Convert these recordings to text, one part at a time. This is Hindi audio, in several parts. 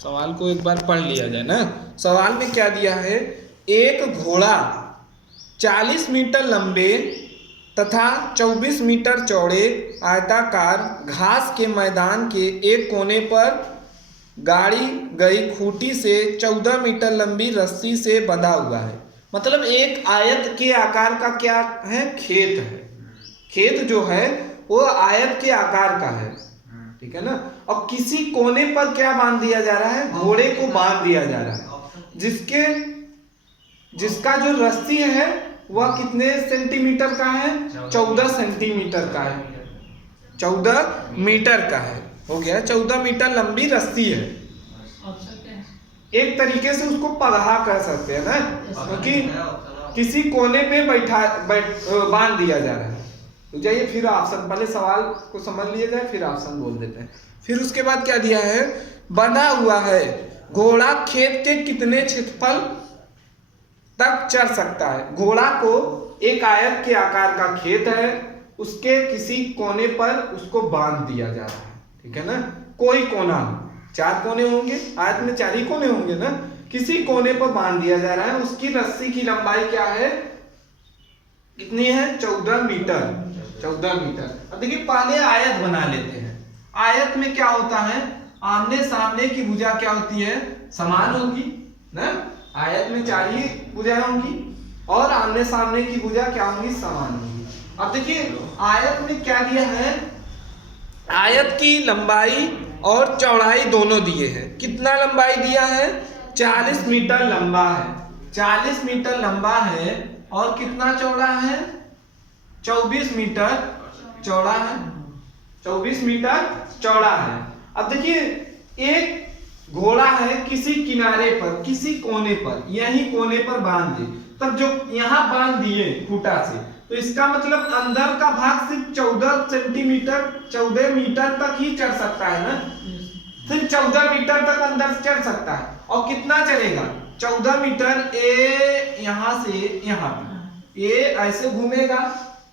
सवाल को एक बार पढ़ लिया जाए ना। सवाल में क्या दिया है, एक घोड़ा 40 मीटर लंबे तथा 24 मीटर चौड़े आयताकार घास के मैदान के एक कोने पर गाड़ी गई खूंटी से 14 मीटर लंबी रस्सी से बंधा हुआ है। मतलब एक आयत के आकार का क्या है, खेत है। खेत जो है वो आयत के आकार का है, ठीक है ना। और किसी कोने पर क्या बांध दिया जा रहा है, घोड़े को बांध दिया जा रहा है, जिसका जो रस्सी है वह कितने सेंटीमीटर का है, 14 सेंटीमीटर का है, 14 मीटर का है। हो गया, 14 मीटर लंबी रस्सी है। एक तरीके से उसको पगहा कर सकते हैं ना, क्योंकि किसी कोने पे बांध दिया जा रहा है। तो जाइए फिर ऑप्शन, पहले सवाल को समझ लिया जाए फिर ऑप्शन बोल देते हैं। फिर उसके बाद क्या दिया है, बंधा हुआ है, घोड़ा खेत के कितने क्षेत्रफल तक चढ़ सकता है। घोड़ा को एक आयत के आकार का खेत है, उसके किसी कोने पर उसको बांध दिया जा रहा है, ठीक है ना। कोई कोना, 4 कोने होंगे, आयत में 4 ही कोने होंगे ना, किसी कोने पर बांध दिया जा रहा है। उसकी रस्सी की लंबाई क्या है, कितनी है, 14 मीटर, 14 मीटर। अब देखिए पहले आयत बना लेते हैं। आयत में क्या होता है, आमने सामने की भुजा क्या होती है, समान होगी ना। आयत में 4 ही भुजाएं होंगी और आमने सामने की भुजा क्या होंगी, समान होंगी। अब देखिए आयत में क्या दिया है, आयत की लंबाई और चौड़ाई दोनों दिए हैं। कितना लंबाई दिया है, 40 मीटर लंबा है, 40 मीटर लंबा है। और कितना चौड़ा है, 24 मीटर चौड़ा है, 24 मीटर चौड़ा है। अब देखिए एक घोड़ा है किसी किनारे पर, किसी कोने पर, यही कोने पर बांध दे, तब जो यहां बांध दिए खूंटा से, तो इसका मतलब अंदर का भाग सिर्फ 14 सेंटीमीटर, 14 मीटर तक ही चढ़ सकता है ना। सिर्फ 14 मीटर तक अंदर चढ़ सकता है। और कितना चढ़ेगा, 14 मीटर। ए यहां से यहां ए ऐसे घूमेगा,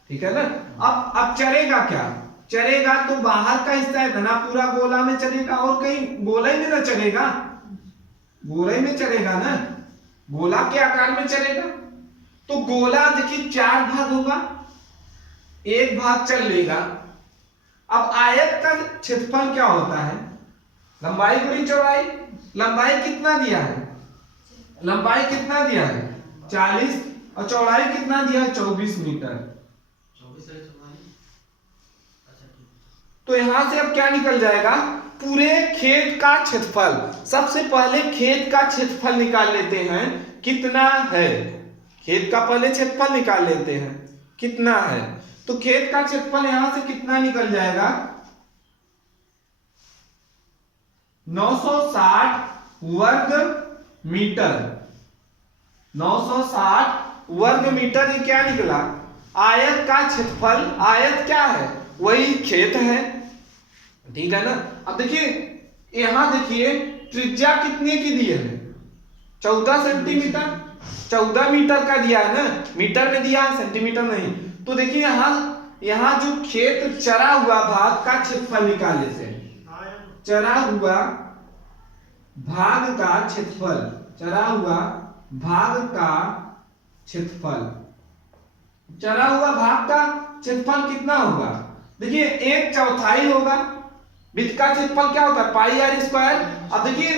ठीक है ना। अब चढ़ेगा क्या, चढ़ेगा तो बाहर का हिस्सा है ना, पूरा गोला में चढ़ेगा, और कहीं गोला ही में ना चढ़ेगा, गोला ही में चढ़ेगा ना, गोला के आकार में चढ़ेगा। तो गोला देखिए 4 भाग होगा, एक भाग चल लेगा। अब आयत का क्षेत्रफल क्या होता है, लंबाई गुणी चौड़ाई। लंबाई कितना दिया है, लंबाई कितना दिया है, 40, और चौड़ाई कितना दिया है, 24 मीटर। तो यहां से अब क्या निकल जाएगा, पूरे खेत का क्षेत्रफल। सबसे पहले खेत का क्षेत्रफल निकाल लेते हैं, कितना है, खेत का पहले क्षेत्रफल निकाल लेते हैं कितना है। तो खेत का क्षेत्रफल यहां से कितना निकल जाएगा, 960 वर्ग मीटर, 960 वर्ग मीटर। ये क्या निकला, आयत का क्षेत्रफल। आयत क्या है, वही खेत है, ठीक है ना। अब देखिए यहां देखिए त्रिज्या कितने की दी है, 14 सेंटीमीटर, 14 मीटर का दिया है ना, मीटर में दिया है, सेंटीमीटर नहीं। तो देखिए यहां जो खेत चरा हुआ भाग का क्षेत्रफल निकाल लेते हैं। चरा हुआ भाग का क्षेत्रफल, चरा हुआ भाग का क्षेत्रफल, चरा हुआ भाग का क्षेत्रफल कितना होगा, देखिए 1/4 होगा। वृत्त का क्षेत्रफल क्या होता है, पाई आर स्क्वायर। अब देखिए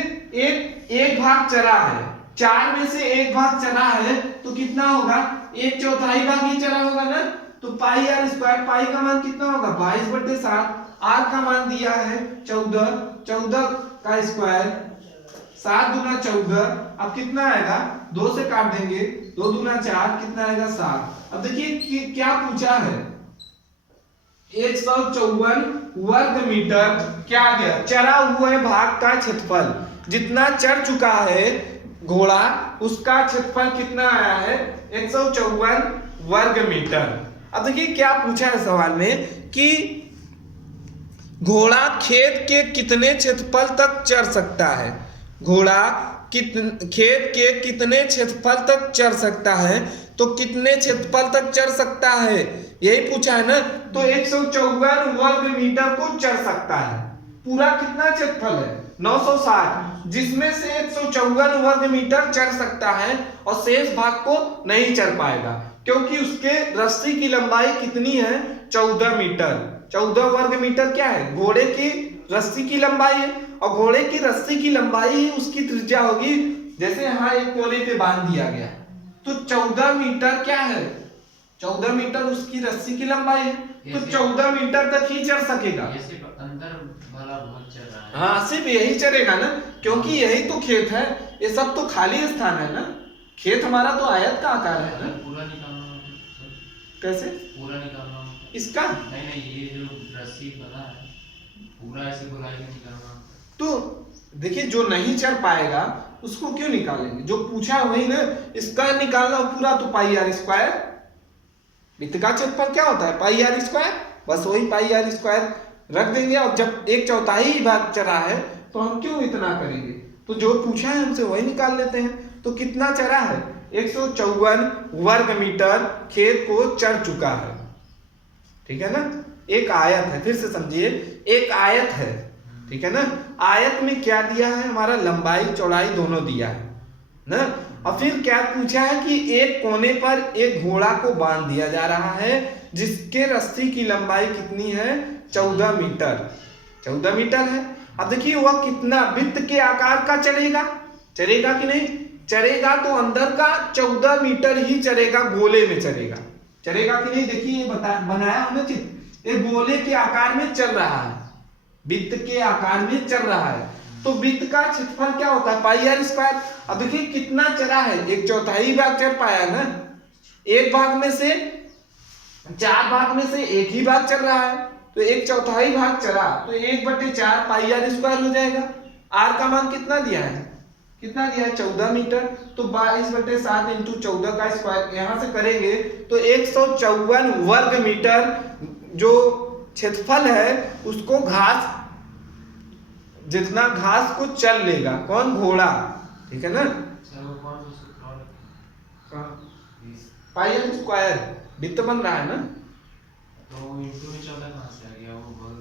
एक भाग चरा है, 4 में से एक भाग चरा है, तो कितना होगा, 1/4 भाग ही चरा होगा ना। तो पाई आर स्क्वायर, पाई का मान कितना होगा, 22/7। आर का मान दिया है 14, 14 का स्क्वायर, 7 दूना 14। अब कितना आएगा, 2 से काट देंगे, 2 दूना 4, कितना आएगा 7। अब देखिए क्या पूछा है, 154 वर्ग मीटर क्या आ गया, चरा हुए भाग का क्षेत्रफल। जितना चढ़ चुका है घोड़ा, उसका क्षेत्रफल कितना आया है, 154 वर्ग मीटर। अब देखिए क्या पूछा है सवाल में कि घोड़ा खेत के कितने क्षेत्रफल तक चढ़ सकता है। घोड़ा खेत के कितने क्षेत्रफल तक चढ़ सकता है, तो कितने क्षेत्रफल तक चढ़ सकता है, यही पूछा है ना। तो 154 वर्ग मीटर को चढ़ सकता है। पूरा कितना क्षेत्रफल है, 960, जिसमें से 154 वर्ग मीटर चढ़ सकता है और शेष भाग को नहीं चढ़ पाएगा, क्योंकि उसके रस्सी की लंबाई कितनी है? 14 मीटर। 14 वर्ग मीटर क्या है? घोड़े की रस्सी की लंबाई है, और घोड़े की रस्सी की लंबाई ही उसकी त्रिज्या होगी। जैसे यहाँ एक कोने पे बांध दिया गया, तो 14 मीटर क्या है? 14 मीटर उसकी रस्सी की लंबाई है, तो 14 मीटर तक ही चढ़ सकेगा। अंदर वाला भाग चल रहा है। हाँ, सिर्फ यही चढ़ेगा ना, क्योंकि यही तो खेत है, ये सब तो खाली स्थान है ना। खेत हमारा तो आयत का आकार है ना। पूरा निकालना कैसे? पूरा निकालना इसका नहीं, ये जो रस्सी बना है पूरा ऐसे गोलाई में निकालना। तो देखिए, जो नहीं चढ़ पाएगा उसको क्यों निकालेंगे? जो पूछा वही ना, इसका निकालना पूरा, तो पाई आर स्क्वायर। वृत्त का क्षेत्रफल क्या होता है? पाई आर स्क्वायर। बस वही पाई आर स्क्वायर रख देंगे। और जब 1/4 भाग चढ़ा है तो हम क्यों इतना करेंगे? तो जो पूछा है हमसे वही निकाल लेते हैं। तो कितना चढ़ा है? 154 वर्ग मीटर खेत को चढ़ चुका है। ठीक है ना? एक आयत है, फिर से समझिए, एक आयत है, ठीक है ना। आयत में क्या दिया है? हमारा लंबाई चौड़ाई दोनों दिया है ना। और फिर क्या पूछा है कि एक कोने पर एक घोड़ा को बांध दिया जा रहा है, जिसके रस्सी की लंबाई कितनी है? 14 मीटर। 14 मीटर है। अब देखिए वह कितना वृत्त के आकार का चढ़ेगा? चढ़ेगा कि नहीं? चढ़ेगा, तो अंदर का 14 मीटर ही चढ़ेगा, गोले में चढ़ेगा। चढ़ेगा कि नहीं? देखिए ये बनाया हमने चित्र, एक गोले के आकार में चल रहा है, वृत्त के आकार में चल रहा है। तो वृत्त का क्षेत्रफल क्या होता है? पाई आर स्क्वायर। अब देखिए कितना चढ़ा है? 1/4 भाग चढ़ पाया ना। एक भाग में से, 4 भाग में से एक ही भाग चल रहा है, तो 1/4 भाग चढ़ा, तो 1/4 पाई आर स्क्वायर हो जाएगा। आर का मान कितना दिया है? कितना दिया है? 14 मीटर। तो 22/7 इंटू 14 का स्क्वायर यहां से करेंगे तो 154 वर्ग मीटर जो क्षेत्रफल है उसको घास, जितना घास को चल लेगा कौन? घोड़ा। ठीक है ना? पाई आर स्क्वायर वृत्त बन रहा है ना। तो इंटू में 14 कहां से आ गया? वो बोल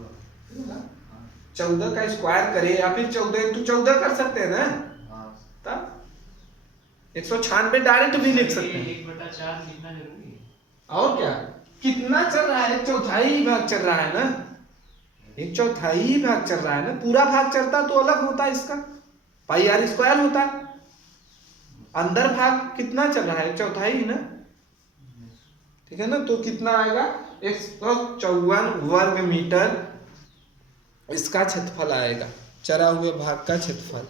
14 का स्क्वायर करे या फिर 14 इंटू 14 कर सकते हैं ना। तब 196 डायरेक्ट भी लिख सकते हैं। 1/4 लिखना जरूरी है। और क्या? कितना चल रहा है? 1/4 भाग चल रहा है ना। 1/4 भाग चल रहा है ना। पूरा भाग चलता तो अलग होता है, इसका पाई आर स्क्वायर होता। अंदर भाग कितना चल रहा है? 1/4 ना। ठीक है ना? तो कितना आएगा? 154 वर्ग मीटर इसका क्षेत्रफल आएगा, चढ़ा हुए भाग का क्षेत्रफल।